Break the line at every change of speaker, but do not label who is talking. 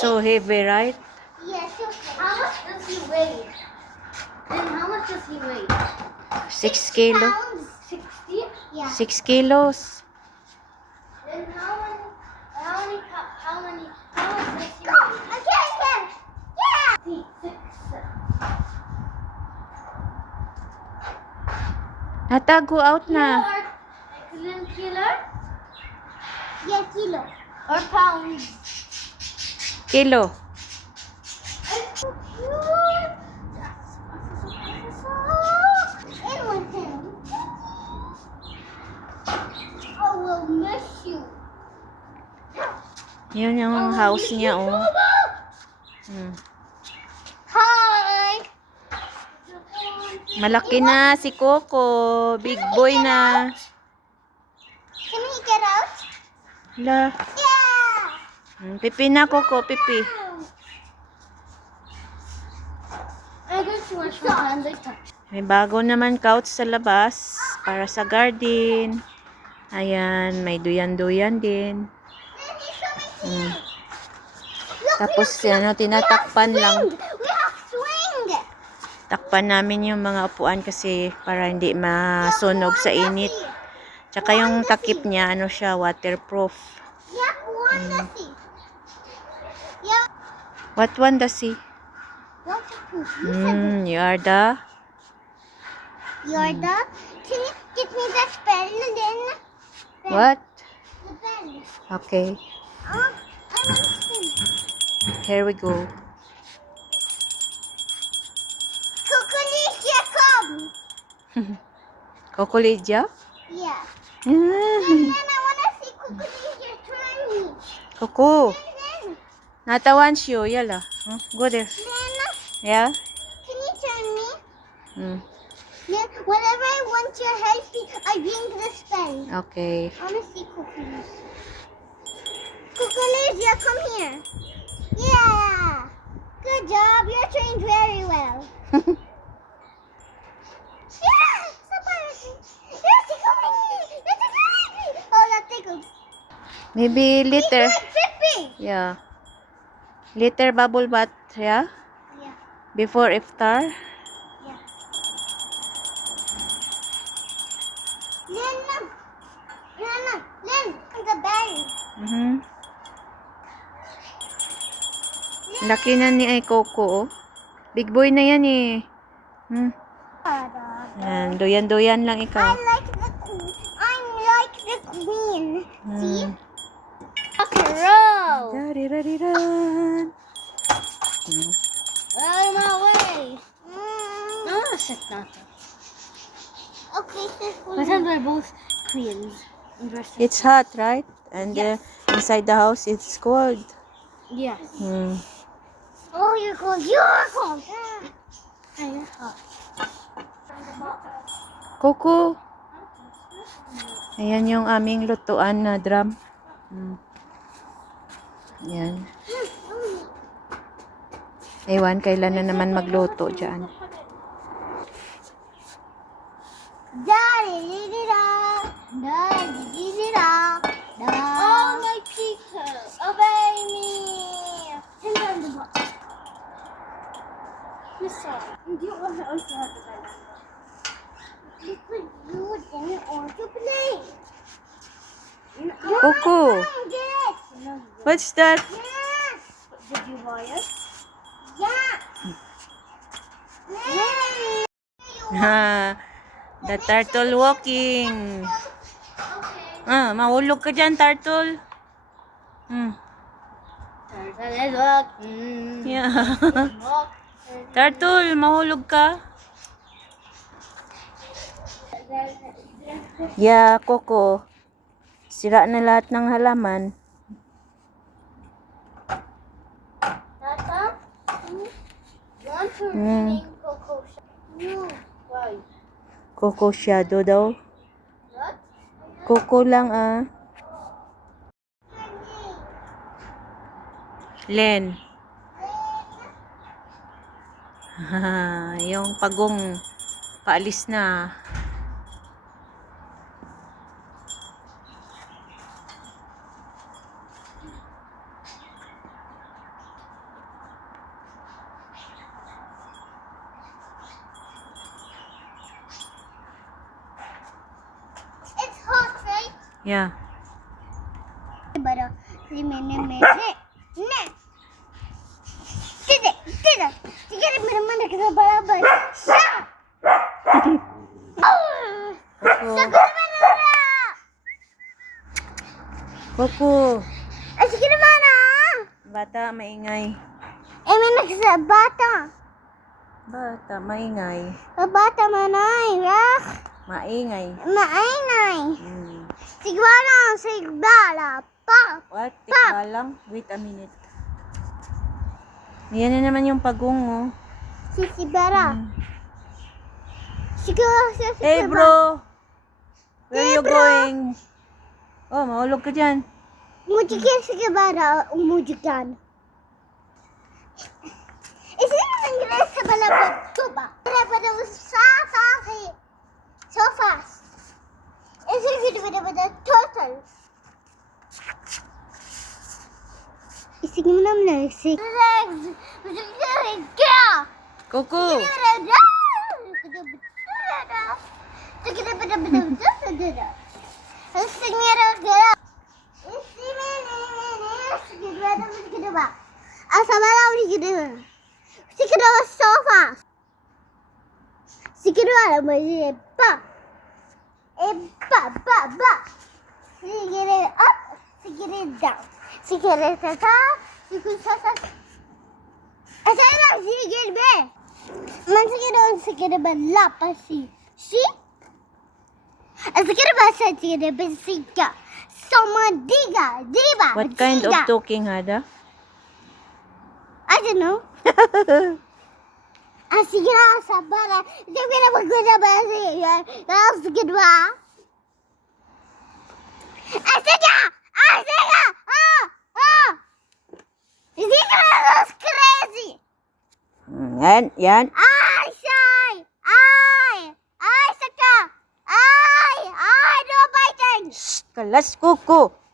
so heavy, right?
Yes. How much does he weigh? And how much does he weigh?
6 kilo.
Pounds. Sixty. Yeah.
6 kilos.
Then how many? How many? How many? How much does he weigh? Okay, again. Yeah. Six.
Natago out
Kilo
na.
or excellent kilo? Yeah, kilo. Or pounds.
Kilo. Yun yung house niya, oh. Hmm.
Hi.
Malaki na si Coco. Big boy na.
Can he get out?
La.
Yeah.
Hmm, Pipi na, Coco. Pipi. May bago naman couch sa labas. Para sa garden. Ayan, may duyan-duyan din. Hmm. Tapos, ano, tinatakpan lang. Takpan namin yung mga upuan kasi para hindi masunog sa init. Tsaka yung takip niya, ano siya, waterproof.
Yeah,
What one does he?
waterproof. You it.
Hmm, you are the...
The. Can you get me that pen then? Pen.
What?
The pen.
Okay,
I want to pen.
here we go.
Kukulisha, come.
Lydia?
Yeah.
Ah,
And then I want to see Kukulisha turn me.
Coco, Natawan siyo, yala. Huh? Go there.
then,
Yeah?
can you turn me?
Hmm.
Then, whenever I want your help, I bring this pen.
Okay.
I want to see Kukulisha. Kukulisha, come here. Yeah. Good job. You're trained very well. Yeah! Somebody. You're tickling me. You're tickling me. Oh, that tickled.
Maybe later. Yeah. Later bubble bath, yeah?
Yeah.
Before iftar?
Yeah. Len, Len, Len, the bell.
Mhm. Laki na ni ay Coco, oh. Big boy na yan eh. Hmm. Yan, doyan-doyan lang
I
ikaw.
like the. I'm like the queen. See?
Hmm.
Rock and roll.
Dariraran. Hmm.
Out of my way. Mm. No, sit not. Okay, sis. Pretend we're both queens.
It's hot, right? And uh, inside the house, it's cold.
Yes.
Hmm.
Oh, you're cold. You're cold. And you're hot.
Coco. Ayan yung aming lutuan na drum. Hmm. Yan. Ewan, kailan na naman magluto dyan.
Daddy, dee da, daddy, da. Oh, my people, obey me. Hand on the box. Do you want to also have the banana? You want to play. No,
What's that?
Yes. Did you buy it? Yeah.
Ha, the turtle walking. Ah, mahulog ka dyan, turtle. Hmm.
Turtle is walking.
Yeah. Turtle, mahulog ka. Yeah, Coco. Sira na lahat ng halaman.
Tata, you want to
Mm.
Coco?
Shadow daw. Coco lang ah. Len. yung pagong paalis na. Ya.
Bara si mene nah. mana mana eh, mana?
Bata maingay.
Eh, may nagsa bata.
Bata maingay.
Eh, bata manay, rak.
Maingay.
Mainay.
Hmm.
Sigwala, sigbala. Pa.
What? Tika lang. Wait a minute. Yan na naman yung pagungo.
Si Sibara.
Hmm.
Siguro si
Hey bro! Where you going? Oh, mahulog ka dyan.
Mujikin si Sibara, umujikan. Isa naman nila sa balabag tuba. Balabag sa Isa mo naman na si Legs. Mujikin
Coco!
Sikit wala mo siya pa. Eh, ba, ba, ba. Sikit up, sikit down. Sikit sa ta, sikit sa sa. Asa na sikit be. Man sikit on sikit ba lapa si. Si? Sikit ba sa sikit ba sika. Sama diga, diba?
What kind of
diga.
talking, Hada?
I don't know. Ah, sige na, sa bara. Hindi ko na magkuna ba siya. Ah, sige ba? Ah, sige! Ah, ka na that's crazy!
Yan, yan.
Ay, say! Ay! Ay, saka! Ay! Ay, no biting!
Shh! Kalas, Coco!